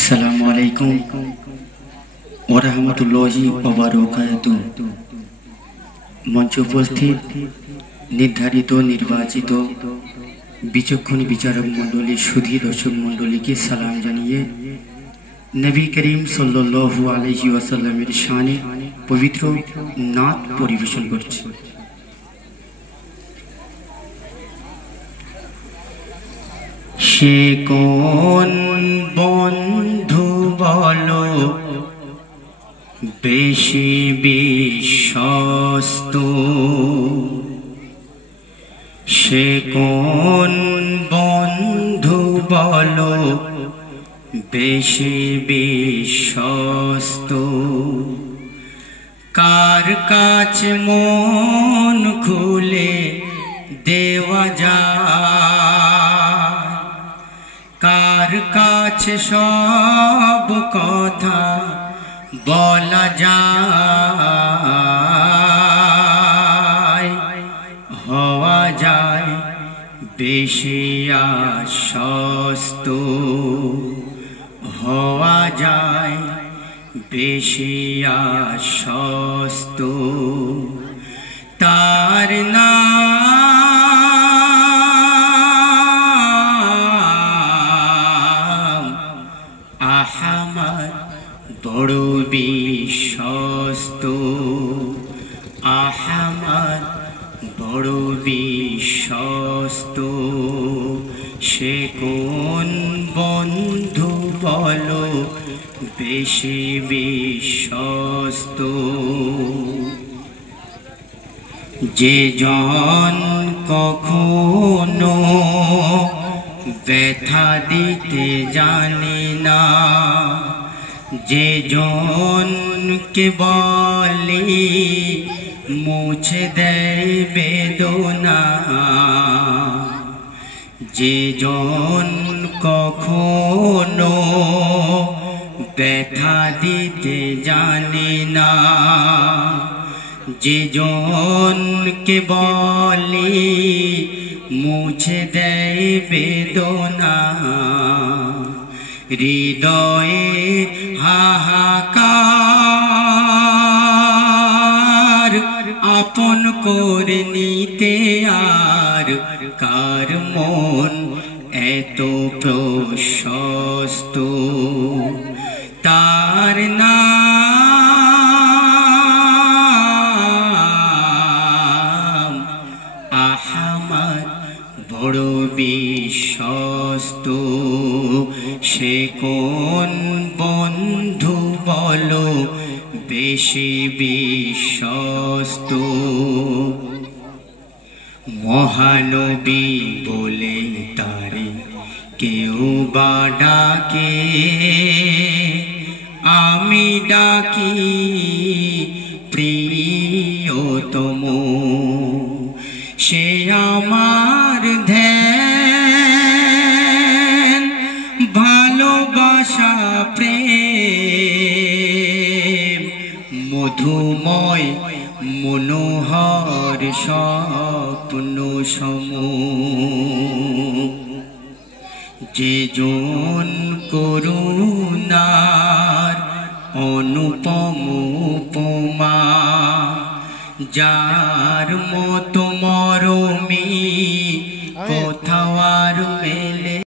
আসসালামু আলাইকুম ওয়া রাহমাতুল্লাহি ওয়া বারাকাতুহু। মঞ্চে উপস্থিত নির্ধারিত নির্বাচিত বিচক্ষণ বিচারক মণ্ডলী সুধী দর্শক মণ্ডলীকে সালাম জানিয়ে নবী করিম সাল্লাল্লাহু আলাইহি ওয়াসাল্লামের শানে পবিত্র নাত পরিবেশন করছি। সে কোন বন্ধু বলো বেশি বিশ্বস্ত, সে কোন বন্ধু বলো বেশি বিশ্বস্ত, কার কাছে মন খুলে দেওয়া যায়, কার কাছে সব কথা বলা যায়, হওয়া যায় বেশি আশ্বস্ত, হওয়া যায় বেশি আশ্বস্ত। তার নাম আহমদ, বড় বিশ্বস্ত, আহমদ বড় বিশ্বস্ত। সে কোন বন্ধু বলো বেশি বিশ্বস্ত, যে জন কখনো ব্যথা দিতে জানে না, যে জনকে বলে মুছে দেয় বেদনা, যে জন কখনো ব্যথা দিতে জানে না, যে জনকে বলে মুছে দেয় বেদনা, হৃদয়ে হাহাকার আপন করে নিতে আর কার মন এত প্রশস্ত। তার নাম আহমদ, বড় বিশ্বস্ত। সে কোন বন্ধু বলো বেশি বিশ্বস্ত, মহানবী বলে তারে কেউ বা ডাকে, আমি ডাকি প্রিয়তম। সে আমার ধ্যান ভালোবাসা প্রেম, মধুময় মনোহর স্বপ্ন সম। যে জন করুণার অনুপম উপমা, যার মতো মরমী